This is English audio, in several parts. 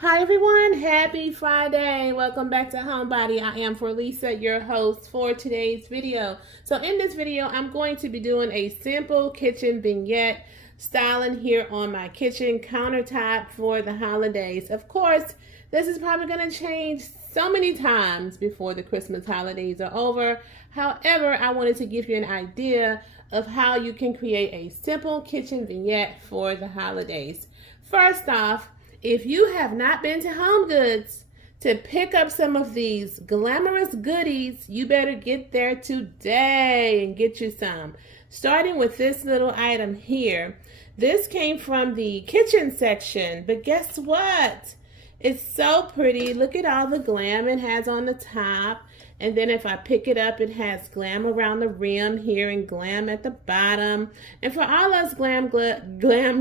Hi everyone, happy Friday. Welcome back to Homebody. I am Lisa, your host for today's video. So in this video, I'm going to be doing a simple kitchen vignette styling here on my kitchen countertop for the holidays. Of course, this is probably going to change so many times before the Christmas holidays are over. However, I wanted to give you an idea of how you can create a simple kitchen vignette for the holidays. First off, if you have not been to Home Goods to pick up some of these glamorous goodies, you better get there today and get you some. Starting with this little item here. This came from the kitchen section, but guess what? It's so pretty. Look at all the glam it has on the top. And then if I pick it up, it has glam around the rim here and glam at the bottom. And for all us glam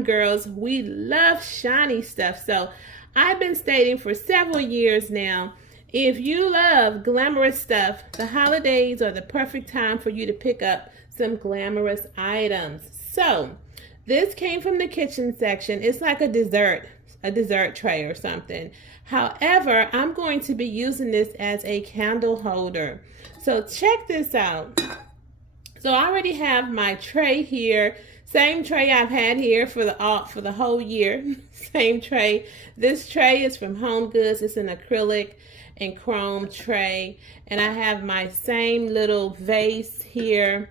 girls, we love shiny stuff. So I've been stating for several years now, if you love glamorous stuff, the holidays are the perfect time for you to pick up some glamorous items. So this came from the kitchen section. It's like a dessert tray or something. However, I'm going to be using this as a candle holder. So check this out. So I already have my tray here. Same tray I've had here for the whole year. Same tray. This tray is from Home Goods. It's an acrylic and chrome tray. And I have my same little vase here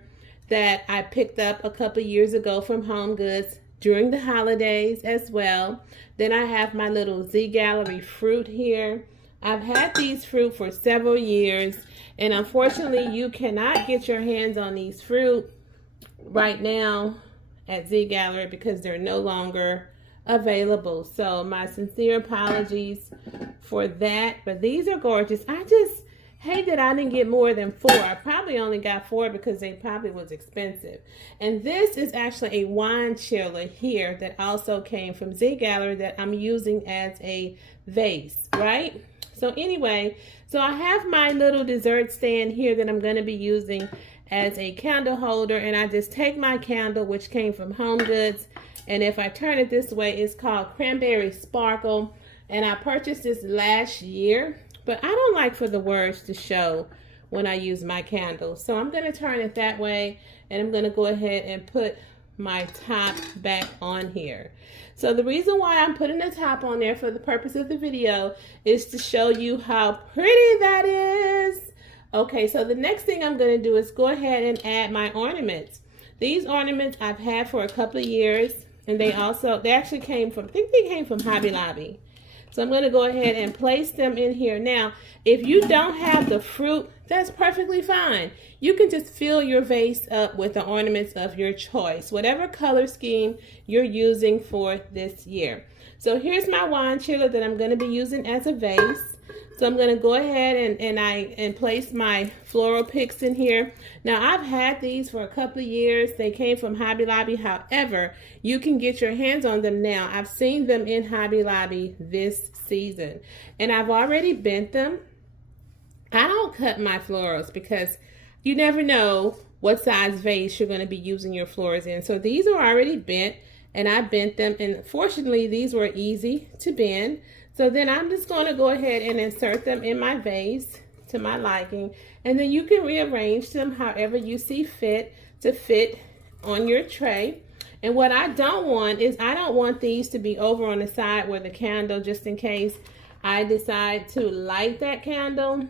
that I picked up a couple years ago from Home Goods during the holidays as well. Then I have my little Z Gallery fruit here. I've had these fruit for several years, and unfortunately you cannot get your hands on these fruit right now at Z Gallery because they're no longer available. So my sincere apologies for that, but these are gorgeous. I just hate that I didn't get more than 4. I probably only got 4 because they probably was expensive. And this is actually a wine chiller here that also came from Z Gallery that I'm using as a vase, right? So anyway, so I have my little dessert stand here that I'm going to be using as a candle holder. And I just take my candle, which came from Home Goods. And if I turn it this way, it's called Cranberry Sparkle. And I purchased this last year. But I don't like for the words to show when I use my candle. So I'm going to turn it that way, and I'm going to go ahead and put my top back on here. So the reason why I'm putting the top on there for the purpose of the video is to show you how pretty that is. Okay, so the next thing I'm going to do is go ahead and add my ornaments. These ornaments I've had for a couple of years, and they actually came from, I think they came from Hobby Lobby. So I'm going to go ahead and place them in here. Now, if you don't have the fruit, that's perfectly fine. You can just fill your vase up with the ornaments of your choice, whatever color scheme you're using for this year. So here's my wine chiller that I'm going to be using as a vase. So I'm going to go ahead and place my floral picks in here. Now, I've had these for a couple of years. They came from Hobby Lobby. However, you can get your hands on them now. I've seen them in Hobby Lobby this season. And I've already bent them. I don't cut my florals because you never know what size vase you're going to be using your florals in. So these are already bent, and I bent them. And fortunately, these were easy to bend. So then I'm just going to go ahead and insert them in my vase to my liking. And then you can rearrange them however you see fit to fit on your tray. And what I don't want is I don't want these to be over on the side where the candle, just in case I decide to light that candle.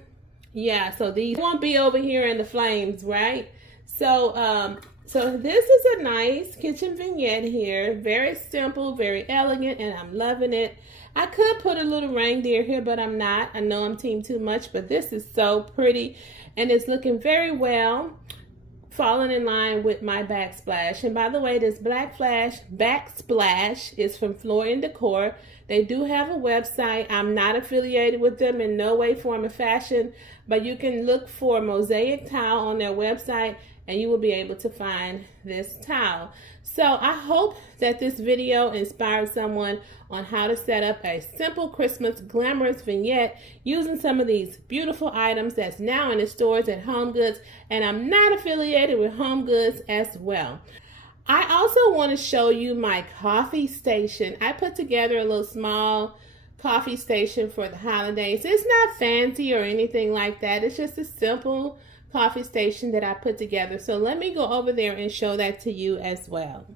Yeah, so these won't be over here in the flames, right? So, so this is a nice kitchen vignette here. Very simple, very elegant, and I'm loving it. I could put a little reindeer here, but I'm not. I know I'm team too much, but this is so pretty, and it's looking very well, falling in line with my backsplash. And by the way, this backsplash is from Floor & Decor. They do have a website. I'm not affiliated with them in no way, form, or fashion, but you can look for Mosaic Tile on their website, and you will be able to find this towel. So I hope that this video inspired someone on how to set up a simple Christmas glamorous vignette using some of these beautiful items that's now in the stores at Home Goods, and I'm not affiliated with Home Goods as well. I also want to show you my coffee station. I put together a little small coffee station for the holidays. It's not fancy or anything like that. It's just a simple coffee station that I put together. So let me go over there and show that to you as well.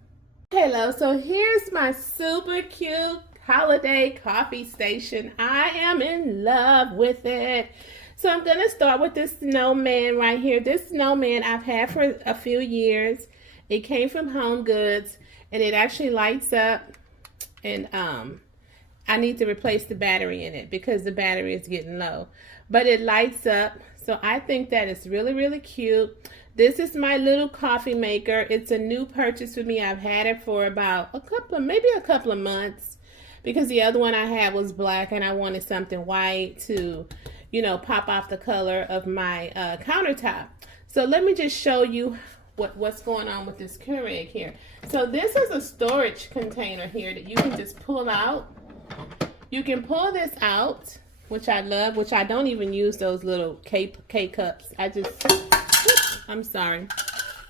Hello, so here's my super cute holiday coffee station. I am in love with it. So I'm going to start with this snowman right here. This snowman I've had for a few years. It came from Home Goods, and it actually lights up, and I need to replace the battery in it because the battery is getting low. But it lights up, so I think that is really, really cute. This is my little coffee maker. It's a new purchase for me. I've had it for about maybe a couple of months, because the other one I had was black and I wanted something white to, you know, pop off the color of my countertop. So let me just show you what's going on with this Keurig here. So this is a storage container here that you can just pull out. You can pull this out, which I love, which I don't even use those little K cups. I'm sorry.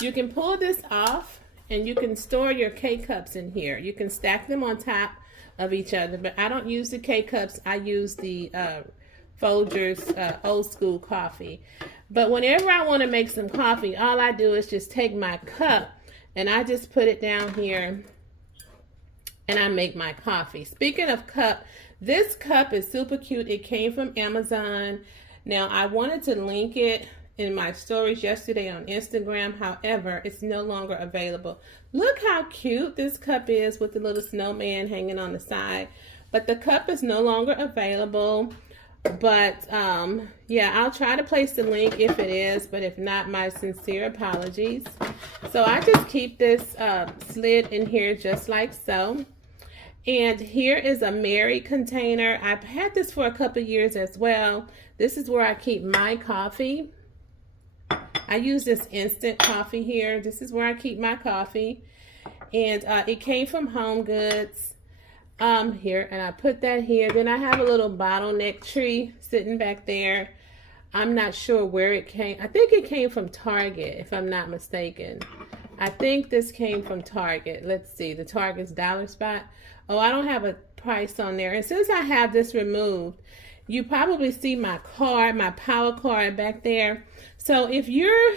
You can pull this off and you can store your K cups in here. You can stack them on top of each other, but I don't use the K cups. I use the Folgers old school coffee. But whenever I want to make some coffee, all I do is just take my cup and I just put it down here and I make my coffee. Speaking of cup, this cup is super cute. It came from Amazon. Now I wanted to link it in my stories yesterday on Instagram. However, it's no longer available. Look how cute this cup is with the little snowman hanging on the side. But the cup is no longer available. But yeah, I'll try to place the link if it is, but if not, my sincere apologies. So I just keep this slid in here just like so. And here is a Mary container. I've had this for a couple of years as well. This is where I keep my coffee. I use this instant coffee here. This is where I keep my coffee. And it came from Home Goods here. And I put that here. Then I have a little bottleneck tree sitting back there. I'm not sure where it came. I think it came from Target, if I'm not mistaken. I think this came from Target. Let's see. The Target's dollar spot. Oh, I don't have a price on there. And since I have this removed, you probably see my card, my power card back there. So if you're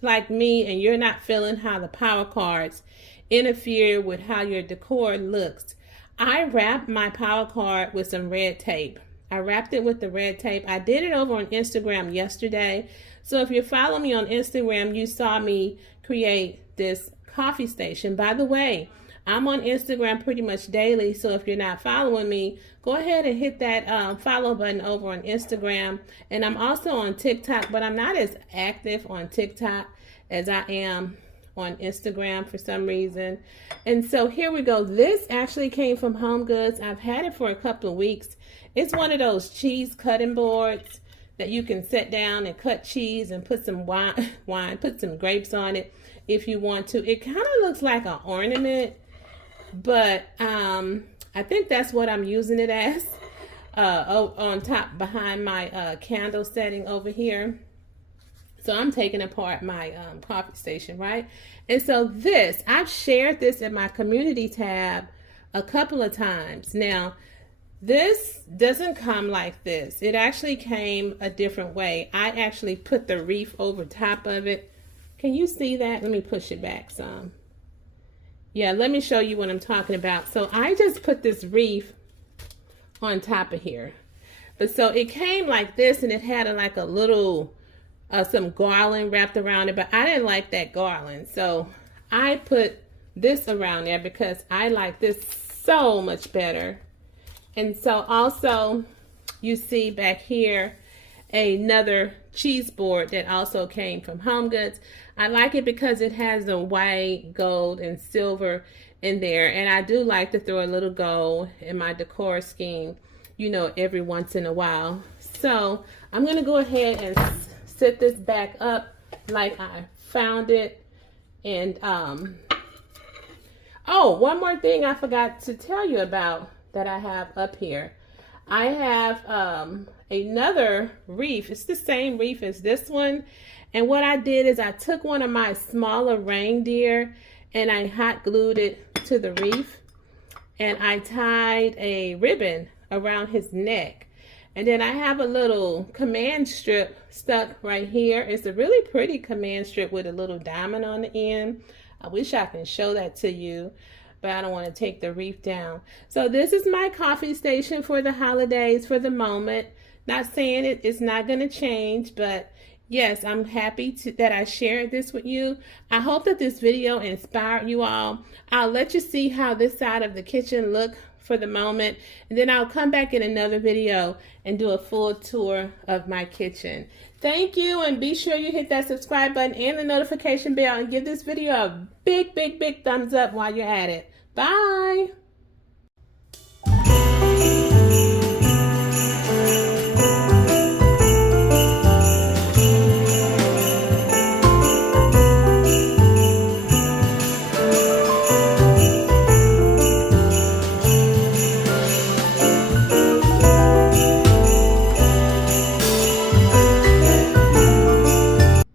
like me and you're not feeling how the power cards interfere with how your decor looks, I wrapped my power card with some red tape. I wrapped it with the red tape. I did it over on Instagram yesterday. So if you follow me on Instagram, you saw me create this coffee station. By the way, I'm on Instagram pretty much daily, so if you're not following me, go ahead and hit that follow button over on Instagram. And I'm also on TikTok, but I'm not as active on TikTok as I am on Instagram for some reason. And so here we go. This actually came from Home Goods. I've had it for a couple of weeks. It's one of those cheese cutting boards that you can sit down and cut cheese and put some wine, put some grapes on it if you want to. It kind of looks like an ornament, but I think that's what I'm using it as, on top behind my candle setting over here. So I'm taking apart my coffee station, right? And so this, I've shared this in my community tab a couple of times. Now, this doesn't come like this. It actually came a different way. I actually put the wreath over top of it. Can you see that? Let me push it back some. Yeah, let me show you what I'm talking about. So I just put this wreath on top of here. But so it came like this, and it had like a little, some garland wrapped around it, but I didn't like that garland. So I put this around there because I like this so much better. And so also you see back here another cheese board that also came from Home Goods. I like it because it has the white, gold, and silver in there. And I do like to throw a little gold in my decor scheme, you know, every once in a while. So I'm going to go ahead and set this back up like I found it. And oh, one more thing I forgot to tell you about that I have up here. I have another wreath. It's the same wreath as this one. And what I did is I took one of my smaller reindeer and I hot glued it to the wreath. And I tied a ribbon around his neck. And then I have a little command strip stuck right here. It's a really pretty command strip with a little diamond on the end. I wish I can show that to you, but I don't want to take the wreath down. So this is my coffee station for the holidays for the moment. Not saying it's not going to change, but yes, I'm happy that I shared this with you. I hope that this video inspired you all. I'll let you see how this side of the kitchen looks for the moment, and then I'll come back in another video and do a full tour of my kitchen. Thank you, and be sure you hit that subscribe button and the notification bell and give this video a big thumbs up while you're at it. Bye.